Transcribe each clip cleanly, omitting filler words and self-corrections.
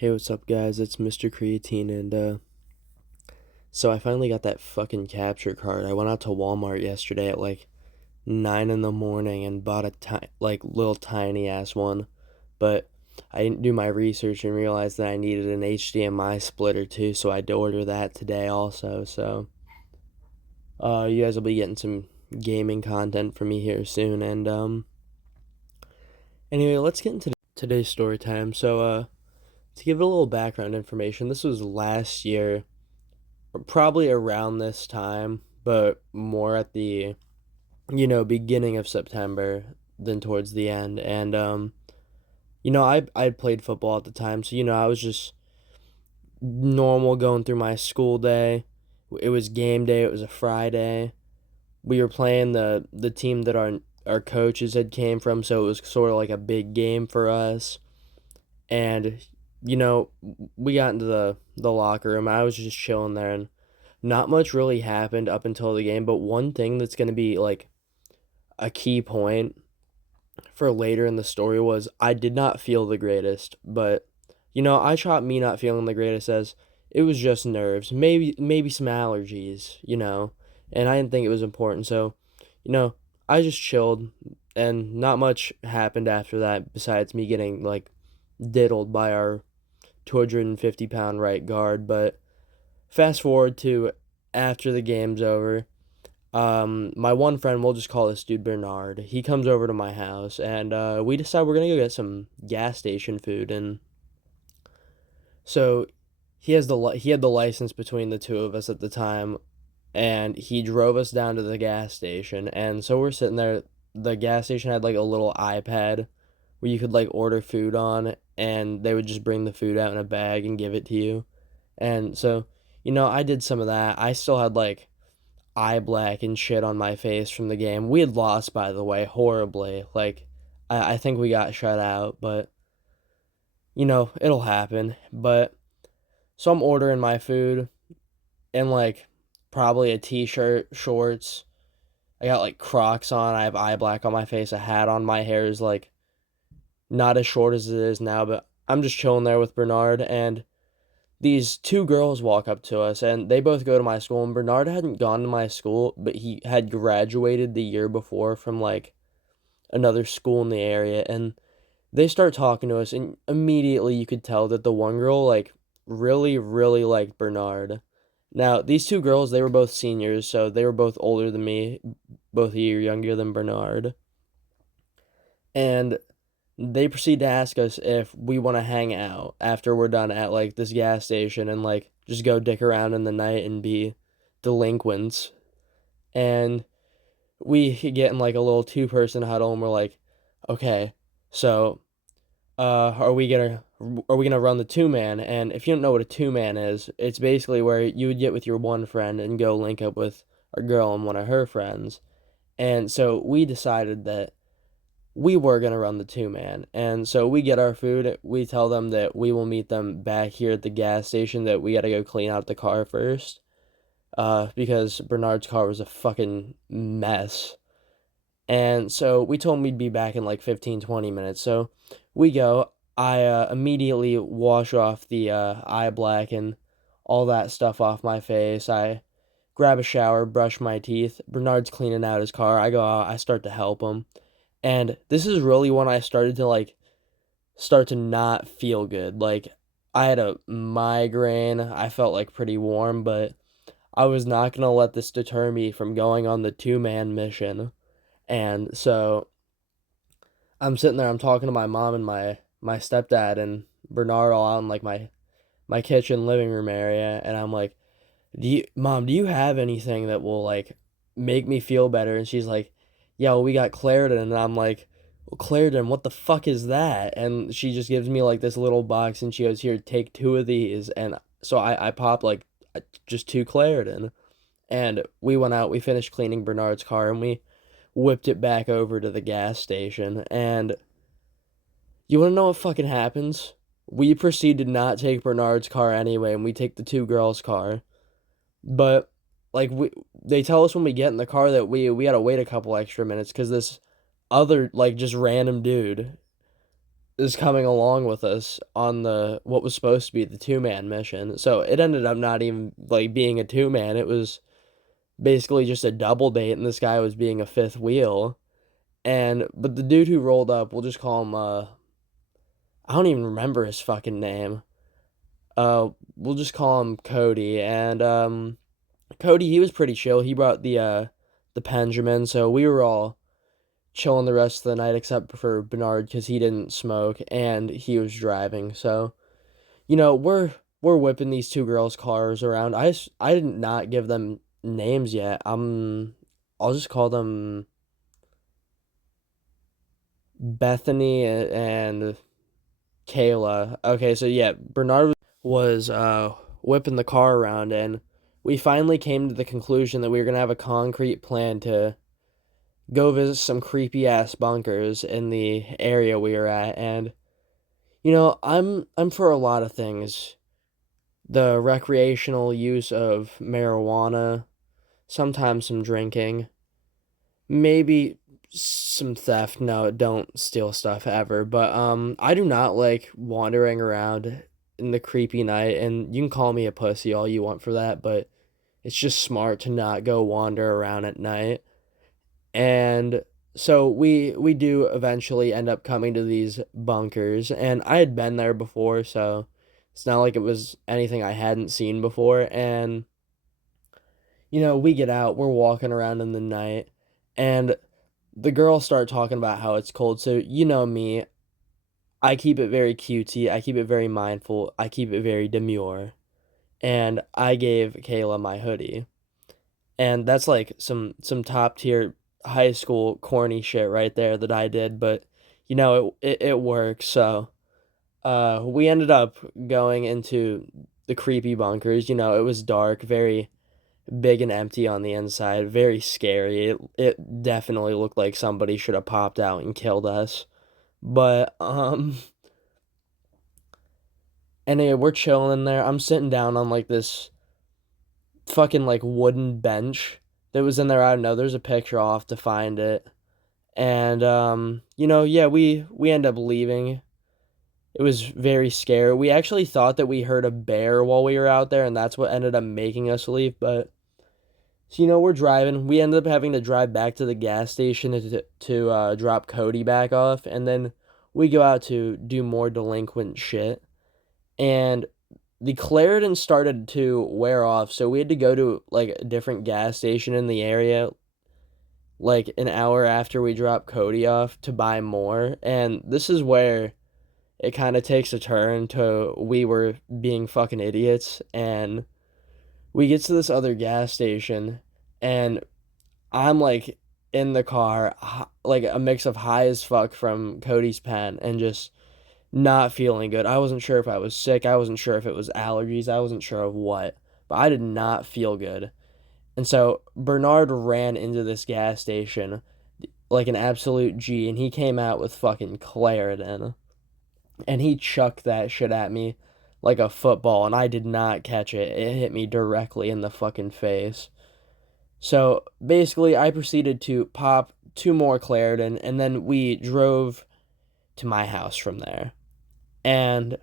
Hey, what's up, guys? It's Mr. Creatine, and so I finally got that fucking capture card. I went out to Walmart yesterday at like 9 in the morning and bought a little tiny ass one, but I didn't do my research and realized that I needed an HDMI splitter too, so I had to order that today also. So, you guys will be getting some gaming content from me here soon, and anyway, let's get into today's story time. So, to give a little background information, this was last year probably around this time, but more at the beginning of September than towards the end. And I played football at the time, so I was just normal going through my school day. It was game day. It was a Friday. We were playing the team that our coaches had came from, so it was sort of like a big game for us. And you know, we got into the locker room. I was just chilling there, and not much really happened up until the game, but one thing that's going to be like a key point for later in the story was I did not feel the greatest, but I chalk me not feeling the greatest as it was just nerves, maybe some allergies, and I didn't think it was important. So, you know, I just chilled and not much happened after that besides me getting like diddled by our 250-pound right guard, but fast forward to after the game's over. My one friend, we'll just call this dude Bernard. He comes over to my house, and we decide we're gonna go get some gas station food. And so he had the license between the two of us at the time, and he drove us down to the gas station. And so we're sitting there. The gas station had like a little iPad where you could like order food on, and they would just bring the food out in a bag and give it to you. And so, I did some of that. I still had like eye black and shit on my face from the game. We had lost, by the way, horribly. Like, I think we got shut out, but, it'll happen. But, so I'm ordering my food and, like, probably a t shirt, shorts. I got, like, Crocs on. I have eye black on my face, a hat on. My hair is, like, not as short as it is now, but I'm just chilling there with Bernard, and these two girls walk up to us, and they both go to my school. And Bernard hadn't gone to my school, but he had graduated the year before from like another school in the area. And they start talking to us, and immediately you could tell that the one girl like really really liked Bernard. Now these two girls, they were both seniors, so they were both older than me, both a year younger than Bernard. And they proceed to ask us if we want to hang out after we're done at like this gas station and like just go dick around in the night and be delinquents. And we get in like a little two-person huddle, and we're like, okay, so are we gonna run the two-man? And if you don't know what a two-man is, it's basically where you would get with your one friend and go link up with a girl and one of her friends. And so we decided that we were going to run the two-man. And so we get our food. We tell them that we will meet them back here at the gas station, that we got to go clean out the car first. Because Bernard's car was a fucking mess. And so we told him we'd be back in like 15, 20 minutes. So we go. I immediately wash off the eye black and all that stuff off my face. I grab a shower, brush my teeth. Bernard's cleaning out his car. I go out, I start to help him. And this is really when I started to like start to not feel good. Like I had a migraine. I felt like pretty warm, but I was not going to let this deter me from going on the two-man mission. And so I'm sitting there, I'm talking to my mom and my stepdad and Bernard all out in like my kitchen living room area, and I'm like, do you have anything that will like make me feel better?" And she's like, "Yeah, well, we got Claritin." And I'm like, "Well, Claritin, what the fuck is that?" And she just gives me like this little box, and she goes, "Here, take two of these." And so I popped like just two Claritin, and we went out, we finished cleaning Bernard's car, and we whipped it back over to the gas station. And you want to know what fucking happens? We proceed to not take Bernard's car anyway, and we take the two girls' car. But like they tell us when we get in the car that we gotta wait a couple extra minutes because this other like just random dude is coming along with us on the what was supposed to be the two-man mission. So it ended up not even like being a two-man. It was basically just a double date, and this guy was being a fifth wheel. And but the dude who rolled up, we'll just call him I don't even remember his fucking name. We'll just call him Cody. And Cody, he was pretty chill. He brought the Benjamin, so we were all chilling the rest of the night except for Bernard because he didn't smoke and he was driving. So we're whipping these two girls' cars around. I did not give them names yet. I'll just call them Bethany and Kayla. Okay, so yeah, Bernard was whipping the car around, and we finally came to the conclusion that we were gonna have a concrete plan to go visit some creepy ass bunkers in the area we were at. And I'm for a lot of things. The recreational use of marijuana, sometimes some drinking, maybe some theft. No, don't steal stuff ever. But I do not like wandering around in the creepy night, and you can call me a pussy all you want for that, but it's just smart to not go wander around at night. And so we do eventually end up coming to these bunkers, and I had been there before, so it's not like it was anything I hadn't seen before. And we get out, we're walking around in the night, and the girls start talking about how it's cold. So me, I keep it very cutesy, I keep it very mindful, I keep it very demure. And I gave Kayla my hoodie. And that's like some top tier high school corny shit right there that I did, but it works. So we ended up going into the creepy bunkers. It was dark, very big and empty on the inside, very scary. It definitely looked like somebody should have popped out and killed us. But anyway, we're chilling in there. I'm sitting down on like this fucking like wooden bench that was in there. I don't know. There's a picture. I'll have to find it. And yeah, we end up leaving. It was very scary. We actually thought that we heard a bear while we were out there, and that's what ended up making us leave. But so, we're driving. We ended up having to drive back to the gas station to drop Cody back off, and then we go out to do more delinquent shit. And the Claritin started to wear off, so we had to go to like a different gas station in the area like an hour after we dropped Cody off to buy more. And this is where it kind of takes a turn to we were being fucking idiots. And we get to this other gas station, and I'm like in the car, like a mix of high as fuck from Cody's pen and just not feeling good. I wasn't sure if I was sick. I wasn't sure if it was allergies. I wasn't sure of what, but I did not feel good. And so Bernard ran into this gas station like an absolute G, and he came out with fucking Claritin, and he chucked that shit at me like a football, and I did not catch it. It hit me directly in the fucking face. So basically, I proceeded to pop two more Claritin, and then we drove to my house from there. And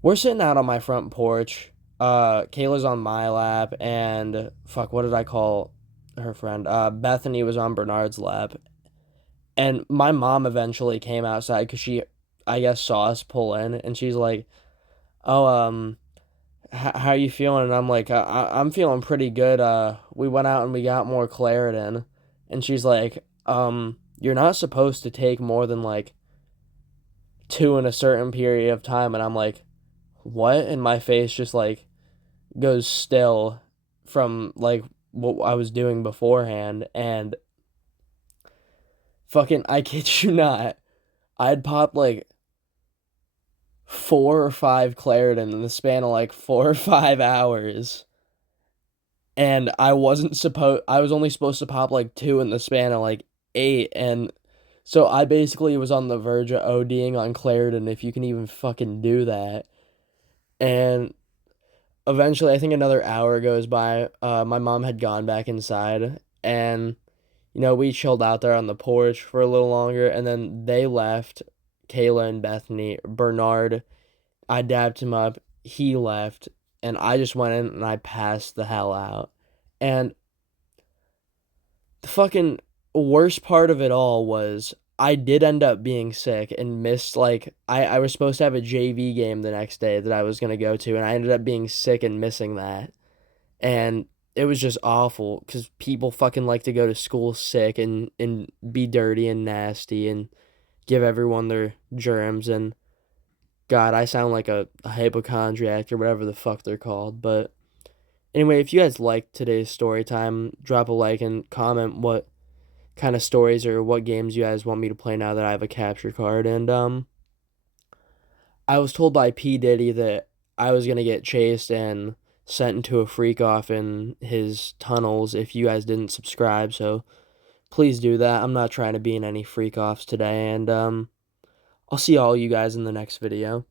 we're sitting out on my front porch. Kayla's on my lap, and fuck, what did I call her friend? Bethany was on Bernard's lap. And my mom eventually came outside because she, I guess, saw us pull in, and she's like, "Oh, how you feeling?" And I'm like, I'm feeling pretty good. We went out and we got more Claritin." And she's like, you're not supposed to take more than like two in a certain period of time." And I'm like, what? And my face just like goes still from like what I was doing beforehand. And fucking, I kid you not, I'd popped like 4 or 5 Claritin in the span of like 4 or 5 hours. And I was only supposed to pop like two in the span of like 8. And so I basically was on the verge of ODing on Claritin, if you can even fucking do that. And eventually, I think another hour goes by. My mom had gone back inside, and we chilled out there on the porch for a little longer, and then they left Kayla and Bethany. Bernard, I dabbed him up, he left, and I just went in and I passed the hell out. And the fucking worst part of it all was I did end up being sick and missed, like, I was supposed to have a JV game the next day that I was gonna go to, and I ended up being sick and missing that. And it was just awful because people fucking like to go to school sick and be dirty and nasty and give everyone their germs. And God, I sound like a hypochondriac or whatever the fuck they're called. But anyway, if you guys liked today's story time, drop a like and comment what kind of stories or what games you guys want me to play now that I have a capture card. And I was told by P Diddy that I was gonna get chased and sent into a freak off in his tunnels if you guys didn't subscribe. So please do that. I'm not trying to be in any freak offs today. And I'll see all you guys in the next video.